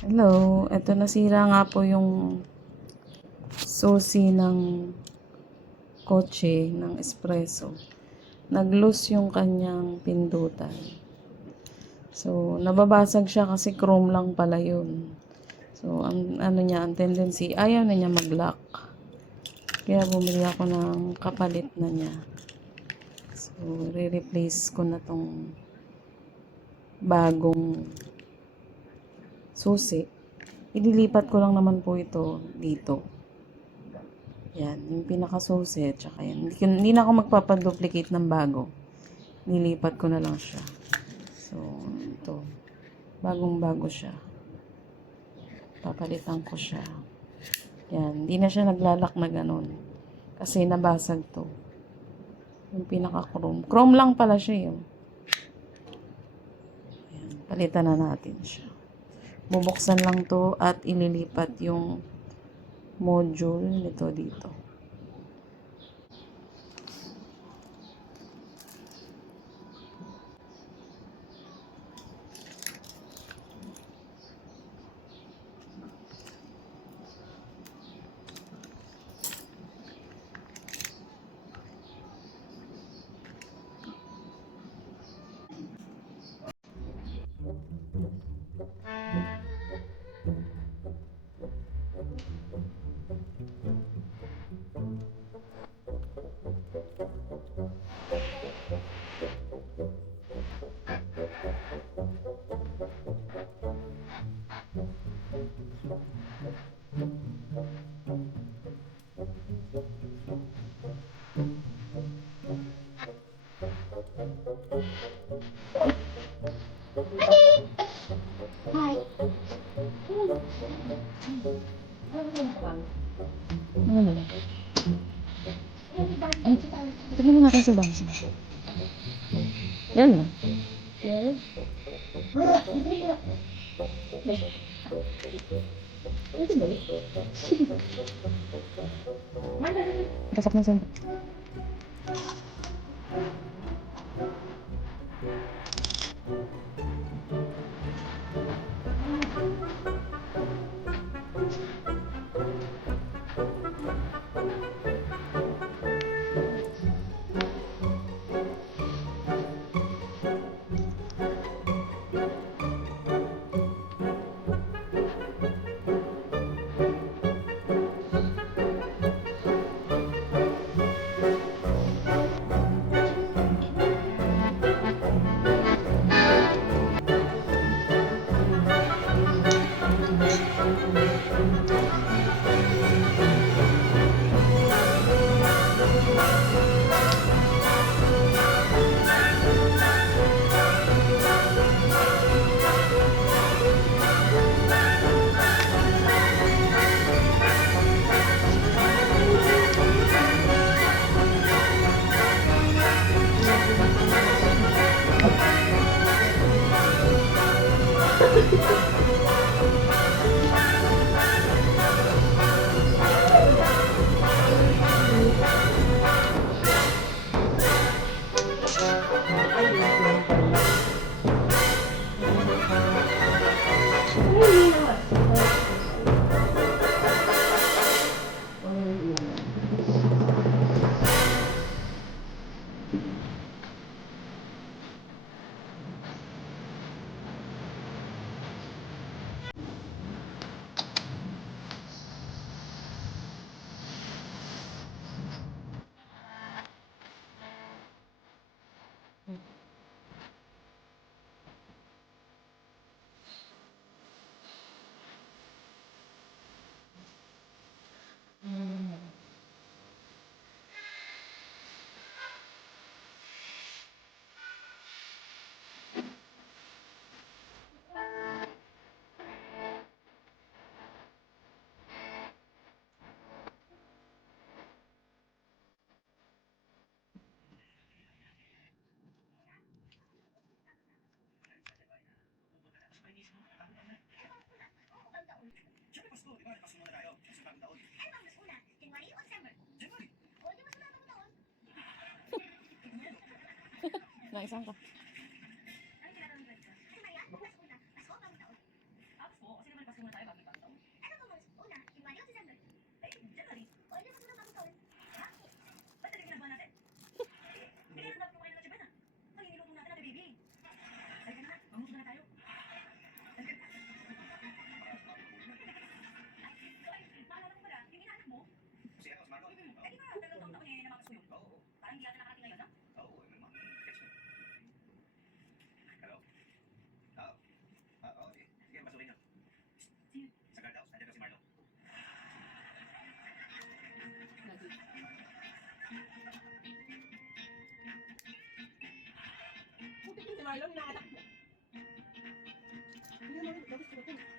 Hello, eto nasira nga po yung susi ng kotse ng espresso. Nag-loose yung kanyang pindutan. So, nababasag siya kasi chrome lang pala yun. So, ang tendency, ayaw na niya mag-lock. Kaya bumili ako ng kapalit na niya. So, re-replace ko na tong bagong susi. Ililipat ko lang naman po ito dito. Yan, yung pinakasusi, tsaka yan. Hindi na ako magpapaduplicate ng bago. Nilipat ko na lang siya. So, ito. Bagong-bago siya. Papalitan ko siya. Yan, hindi na siya naglalak na ganun. Kasi nabasag to. Yung pinaka-chrome. Chrome lang pala siya yun. Yan, palitan na natin siya. Bubuksan lang to at ililipat yung module nito dito. Ano na lang? Ay, tignan mo natin sa bangsa. Yan na. Yan. Pasok na saan. Naisang ka. nga lang, nakatakbo. Hindi naman, tapos ko ito.